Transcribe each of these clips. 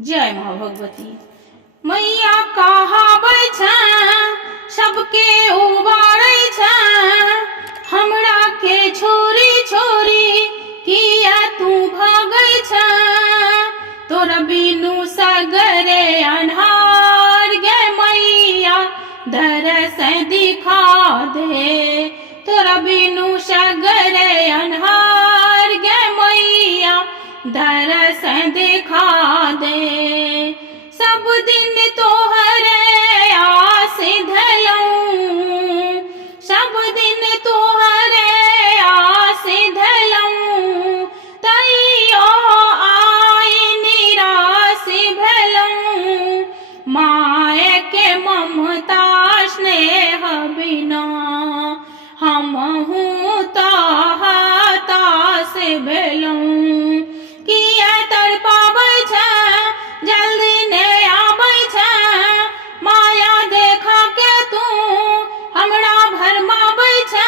जय माँ भगवती। मैया कहाबै छै सबके उबारै छै, हमरा के छोरी छोरी किया तू भागै छै। तोरा बिनु सगरे अन्हार गे मैया दरस दिखा दे। तोरा बिनु सगरे अन्हार गे मैया दरस दिखा दे। सब दिन तोहरे आस धलऊं, सब दिन तोहरे आस धलऊं, तैयो आई निराश भेलऊं। माय के ममता स्नेह बिना हमहू तो हताश भेलऊं। किया तड़पाबै छै जल्दी ने आबै छै, माया देखा के तू हमरा भरमाबै छै।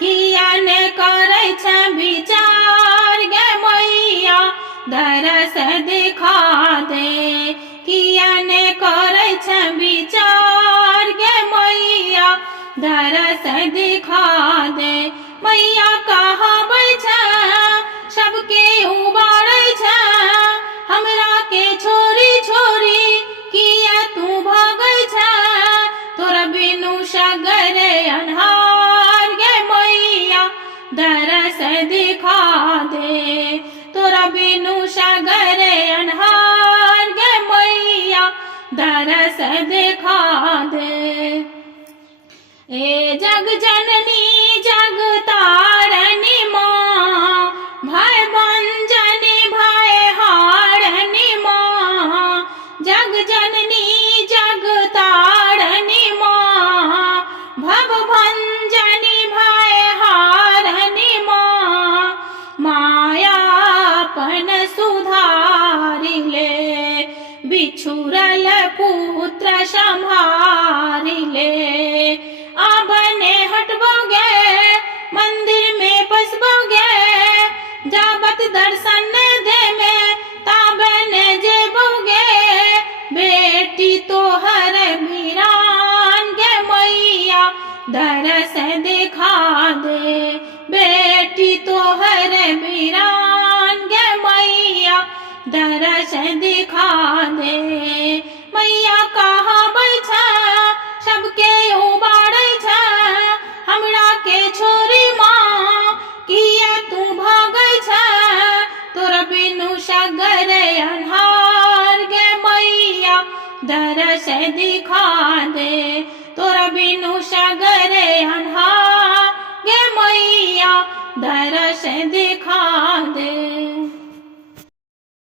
किया ने करै छै विचार गे मैया दरस दिखा दे। किया ने करै छै विचार गे मैया दरस दिखा दे। मैया कहाबै छै सबके उबारै छै, हमरा के छोरी छोरी किया तू भागै छै। तोरा बिनु सगरे अन्हार गे मैया दरस दिखा दे। तोरा बिनु सगरे अन्हार गे मैया दरस दिखा दे। ए जग जननी जग तारनी माँ, भय भंजनी भय हारनी माँ। जग जननी जग तारनी माँ, भव भंजनी भय हारनी माँ। माया अपन सुधारि ले, बिछुरल पुत्र संहारि ले। आबने हटबोगे मंदिर में पसबोगे, जाबत दर्शन दे में ताबने जेबोगे। बेटी तोहर वीरान गे मैया दरस दिखा दे। बेटी तोहर वीरान गे मैया दरस दिखा दे। मैया कहाबै छै सबके उबारै छै, हमरा के छोरी माँ किया तू भागै छै। तोरा बिनु सगरे अन्हार गे मैया दरस दिखा दे। तोरा बिनु सगरे अन्हार गे मैया दरस दिखा दे।